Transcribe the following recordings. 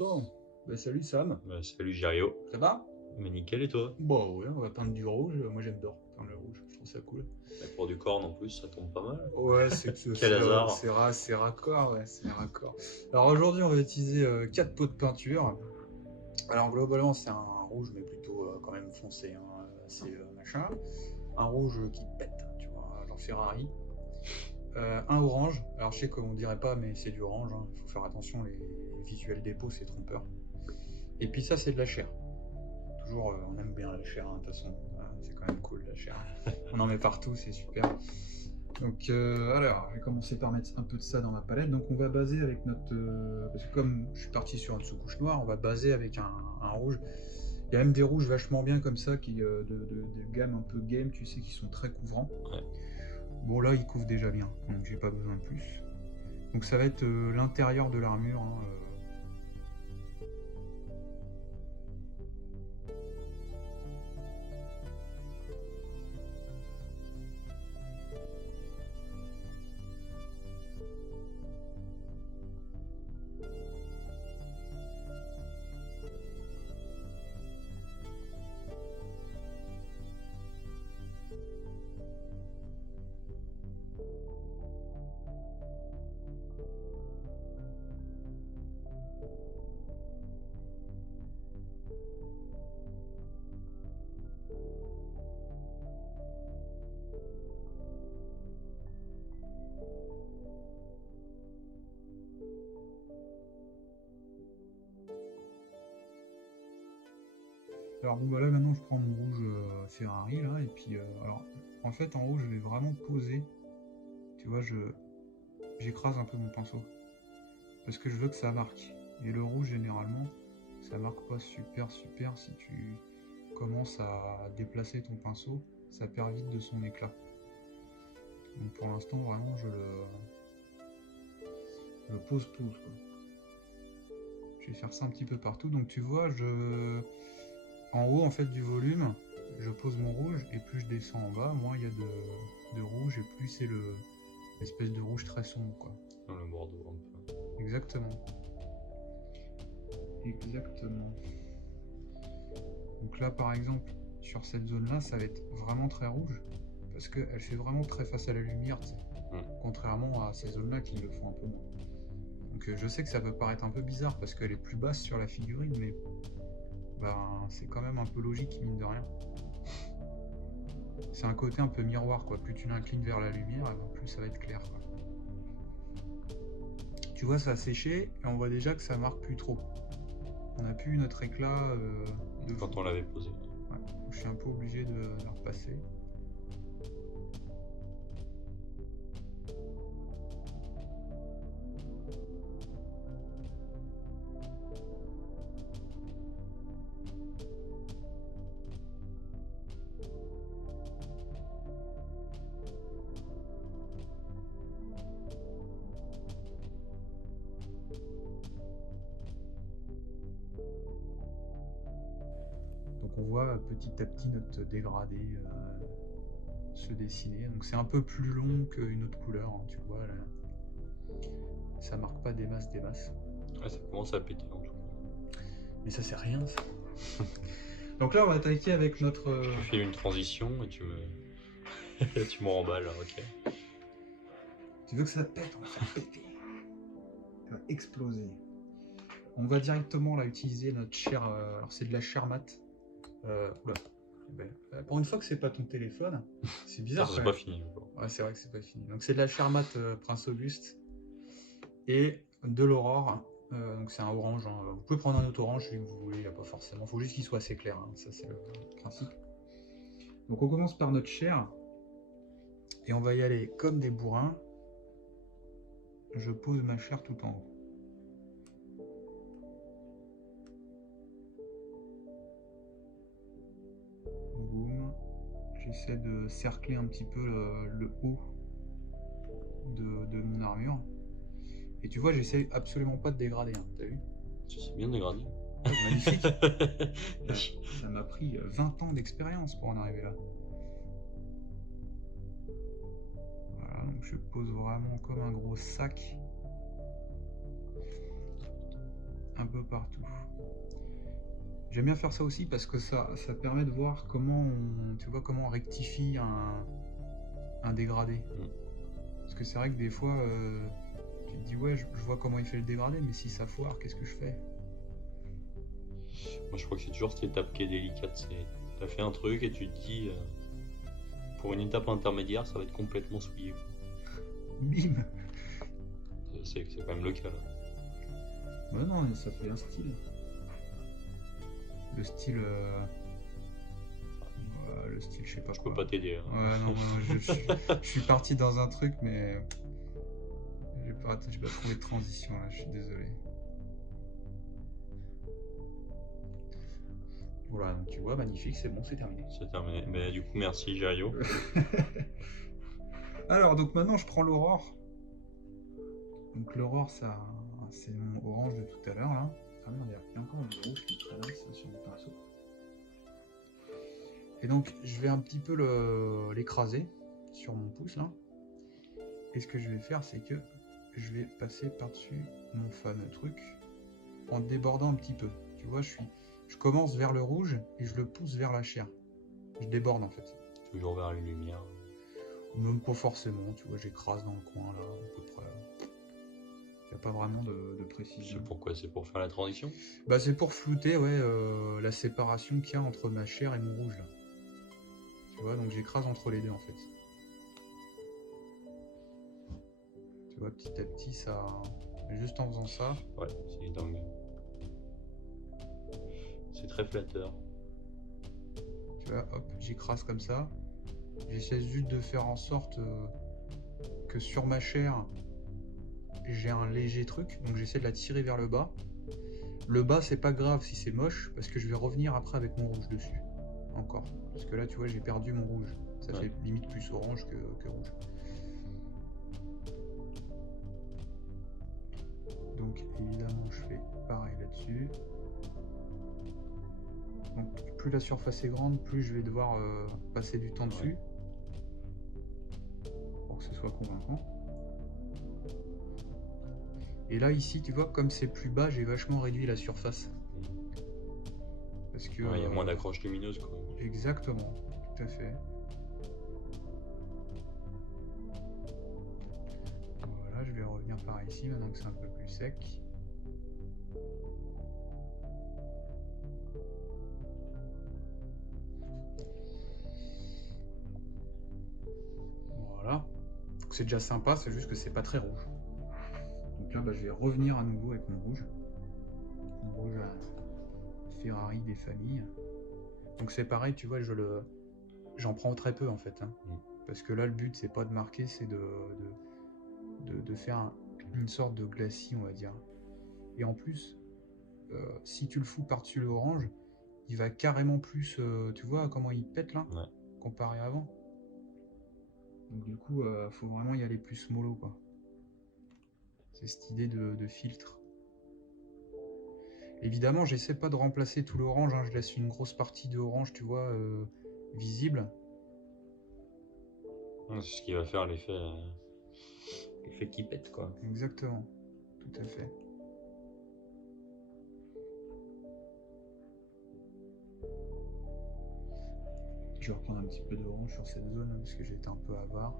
Bon, bah salut Sam, Salut Girio. ça va? Mais nickel et toi? Bon ouais, on va peindre du rouge, moi j'adore peindre le rouge, je trouve ça cool. Et pour du corne en plus, ça tombe pas mal. Ouais, c'est que Quel hasard. c'est raccord, ouais, c'est raccord. Alors aujourd'hui on va utiliser 4 pots de peinture. Alors globalement c'est un rouge mais plutôt quand même foncé, hein, c'est machin. Un rouge qui pète, tu vois, genre Ferrari. Un orange, alors je sais qu'on dirait pas mais c'est du orange, hein. Il faut faire attention, les visuels des pots c'est trompeur. Et puis ça c'est de la chair. Toujours, on aime bien la chair, hein, de toute façon, c'est quand même cool la chair. On en met partout, c'est super. Donc, alors, je vais commencer par mettre un peu de ça dans ma palette. Donc, on va baser avec notre. Parce que comme je suis parti sur une sous-couche noire, on va baser avec un rouge. Il y a même des rouges vachement bien comme ça, de gamme un peu game, tu sais, qui sont très couvrants. Ouais. Bon, là, ils couvrent déjà bien, donc j'ai pas besoin de plus. Donc, ça va être l'intérieur de l'armure. Hein, Alors bon bah là maintenant je prends mon rouge Ferrari là et puis alors en fait en haut je vais vraiment poser, tu vois, j'écrase un peu mon pinceau parce que je veux que ça marque, et le rouge généralement ça marque pas super si tu commences à déplacer ton pinceau, ça perd vite de son éclat. Donc pour l'instant vraiment je pose quoi. Je vais faire ça un petit peu partout, donc tu vois en haut en fait du volume, je pose mon rouge et plus je descends en bas, moins il y a de rouge et plus c'est l'espèce de rouge très sombre quoi. Dans le bordeaux un peu. Exactement. Exactement. Donc là par exemple, sur cette zone là, ça va être vraiment très rouge parce qu'elle fait vraiment très face à la lumière, tu sais. Contrairement à ces zones là qui le font un peu moins. Donc je sais que ça peut paraître un peu bizarre parce qu'elle est plus basse sur la figurine, mais ben, c'est quand même un peu logique mine de rien. C'est un côté un peu miroir quoi, plus tu l'inclines vers la lumière, plus ça va être clair quoi. Tu vois, ça a séché et on voit déjà que ça marque plus trop. On a plus notre éclat de quand fou. On l'avait posé. Ouais, je suis un peu obligé de repasser. Donc on voit petit à petit notre dégradé se dessiner. Donc c'est un peu plus long qu'une autre couleur, hein, tu vois. Là. Ça marque pas des masses. Ouais, ça commence à péter en tout cas. Mais ça c'est rien ça. Donc là on va attaquer avec notre... Tu fais une transition et tu me remballes, ok. Tu veux que ça pète, on va faire péter. Ça va exploser. On va directement là utiliser notre chair... alors c'est de la chair mat. Oula. Pour une fois que c'est pas ton téléphone, c'est bizarre. Ça, c'est pas fini encore. Ouais, c'est vrai que c'est pas fini. Donc c'est de la chair mat Prince Auguste et de l'aurore. Donc c'est un orange. Hein. Vous pouvez prendre un autre orange si vous voulez, il n'y a pas forcément. Il faut juste qu'il soit assez clair. Hein. Ça c'est le principe. Donc on commence par notre chair et on va y aller comme des bourrins. Je pose ma chair tout en haut. Boum. J'essaie de cercler un petit peu le haut de mon armure. Et tu vois, j'essaie absolument pas de dégrader, hein, t'as vu? C'est bien dégradé. Magnifique. Ça m'a pris 20 ans d'expérience pour en arriver là. Voilà, donc je pose vraiment comme un gros sac. un peu partout. J'aime bien faire ça aussi parce que ça permet de voir comment tu vois, comment on rectifie un dégradé. Parce que c'est vrai que des fois, tu te dis ouais, je vois comment il fait le dégradé, mais si ça foire, qu'est-ce que je fais? Moi, je crois que c'est toujours cette étape qui est délicate. T'as fait un truc et tu te dis, pour une étape intermédiaire, ça va être complètement souillé. Bim! C'est quand même le cas là. Bah non, mais ça fait un style. Le style, le style, je sais pas Je quoi. peux pas t'aider. Hein. Ouais, non, moi, je suis parti dans un truc, mais j'ai pas trouvé de transition là, je suis désolé. Voilà, donc tu vois, magnifique, c'est bon, c'est terminé. C'est terminé. Mais du coup, merci Jario. Alors, donc maintenant, je prends l'aurore. Donc l'aurore, ça, c'est mon orange de tout à l'heure là. Ah merde, il y a encore du rouge qui traverse sur mon pinceau. Et donc, je vais un petit peu l'écraser sur mon pouce là. Et ce que je vais faire, c'est que je vais passer par-dessus mon fameux truc en débordant un petit peu. Tu vois, je commence vers le rouge et je le pousse vers la chair. Je déborde en fait. Toujours vers les lumières. Même pas forcément, tu vois, j'écrase dans le coin là, à peu près. Il n'y a pas vraiment de précision. C'est pourquoi? C'est pour faire la transition? Bah c'est pour flouter, ouais, la séparation qu'il y a entre ma chair et mon rouge là. Tu vois, donc j'écrase entre les deux en fait. Tu vois, petit à petit, ça... Juste en faisant ça... Ouais, c'est dingue. C'est très flatteur. Tu vois, hop, j'écrase comme ça. J'essaie juste de faire en sorte que sur ma chair, j'ai un léger truc. Donc j'essaie de la tirer vers le bas. Le bas, c'est pas grave si c'est moche, parce que je vais revenir après avec mon rouge dessus. Encore. Parce que là, tu vois, j'ai perdu mon rouge. Ça fait limite plus orange que rouge. Donc évidemment, je fais pareil là-dessus. Donc plus la surface est grande, plus je vais devoir passer du temps dessus. Pour que ce soit convaincant. Et là ici, tu vois, comme c'est plus bas, j'ai vachement réduit la surface. Parce que... il y a moins d'accroche lumineuse quoi. Exactement, tout à fait. Voilà, je vais revenir par ici maintenant que c'est un peu plus sec. Voilà. C'est déjà sympa, c'est juste que c'est pas très rouge. Donc là, bah, je vais revenir à nouveau avec mon rouge. Mon rouge à Ferrari des familles. Donc c'est pareil, tu vois, j'en prends très peu en fait. Hein. Parce que là, le but, c'est pas de marquer, c'est de faire une sorte de glacis, on va dire. Et en plus, si tu le fous par-dessus l'orange, il va carrément plus... tu vois comment il pète là, comparé à avant. Donc du coup, faut vraiment y aller plus mollo, quoi. C'est cette idée de filtre. Évidemment, j'essaie pas de remplacer tout l'orange, hein, je laisse une grosse partie de orange, tu vois, visible. C'est ce qui va faire l'effet qui pète, quoi. Exactement, tout à fait. Je vais reprendre un petit peu d'orange sur cette zone, parce que j'ai été un peu avare.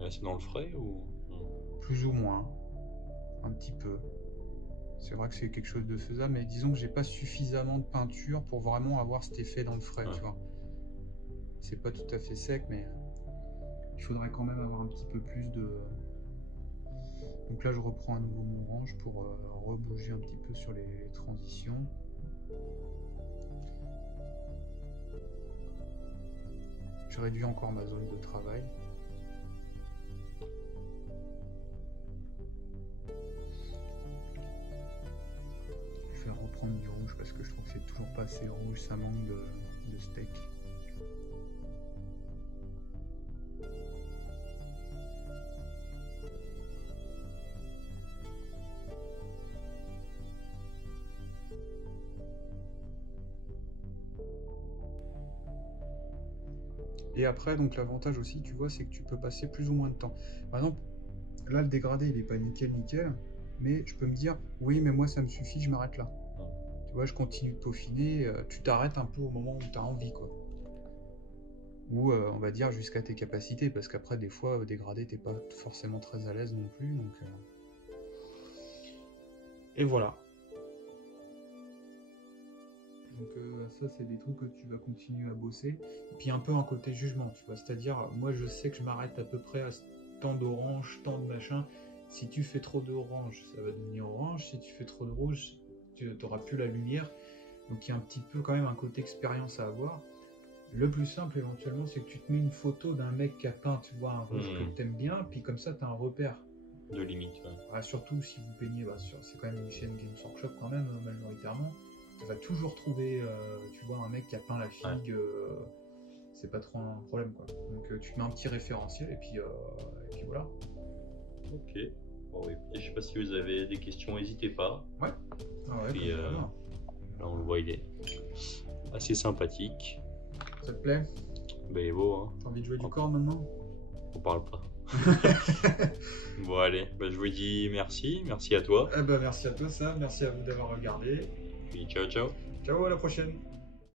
Là, c'est dans le frais ou... Plus ou moins, un petit peu. C'est vrai que c'est quelque chose de faisable, mais disons que j'ai pas suffisamment de peinture pour vraiment avoir cet effet dans le frais, tu vois. C'est pas tout à fait sec, mais il faudrait quand même avoir un petit peu plus de... Donc là, je reprends à nouveau mon orange pour rebouger un petit peu sur les transitions. Je réduis encore ma zone de travail. Je vais reprendre du rouge parce que je trouve que c'est toujours pas assez rouge, ça manque de steak. Et après, donc l'avantage aussi, tu vois, c'est que tu peux passer plus ou moins de temps. Par exemple, Là, le dégradé, il est pas nickel, nickel. Mais je peux me dire, oui, mais moi, ça me suffit, je m'arrête là. Tu vois, je continue de peaufiner. Tu t'arrêtes un peu au moment où tu as envie, quoi. Ou on va dire jusqu'à tes capacités, parce qu'après, des fois, dégradé, t'es pas forcément très à l'aise non plus. Donc, et voilà. Donc ça, c'est des trucs que tu vas continuer à bosser. Et puis un peu un côté jugement, tu vois. C'est-à-dire, moi, je sais que je m'arrête à peu près à tant d'orange, tant de machin. Si tu fais trop d'orange, ça va devenir orange. Si tu fais trop de rouge, tu n'auras plus la lumière. Donc il y a un petit peu quand même un côté expérience à avoir. Le plus simple éventuellement, c'est que tu te mets une photo d'un mec qui a peint, tu vois, un rouge que tu aimes bien, puis comme ça, tu as un repère. De limite, ouais. Voilà, surtout si vous peignez, c'est quand même une chaîne Games Workshop quand même, majoritairement. Tu vas toujours trouver, tu vois, un mec qui a peint la figue, c'est pas trop un problème, quoi. Donc tu te mets un petit référentiel, et puis voilà. Ok. Bon, écoutez, je sais pas si vous avez des questions, n'hésitez pas. Ouais. Ah ouais, puis, là, on le voit, il est assez sympathique. Ça te plaît? Ben, il est beau, hein. T'as envie de jouer du corps maintenant? On parle pas. Bon, allez, ben, je vous dis merci à toi. Merci à toi, Sam, merci à vous d'avoir regardé. Puis ciao, ciao. Ciao, à la prochaine.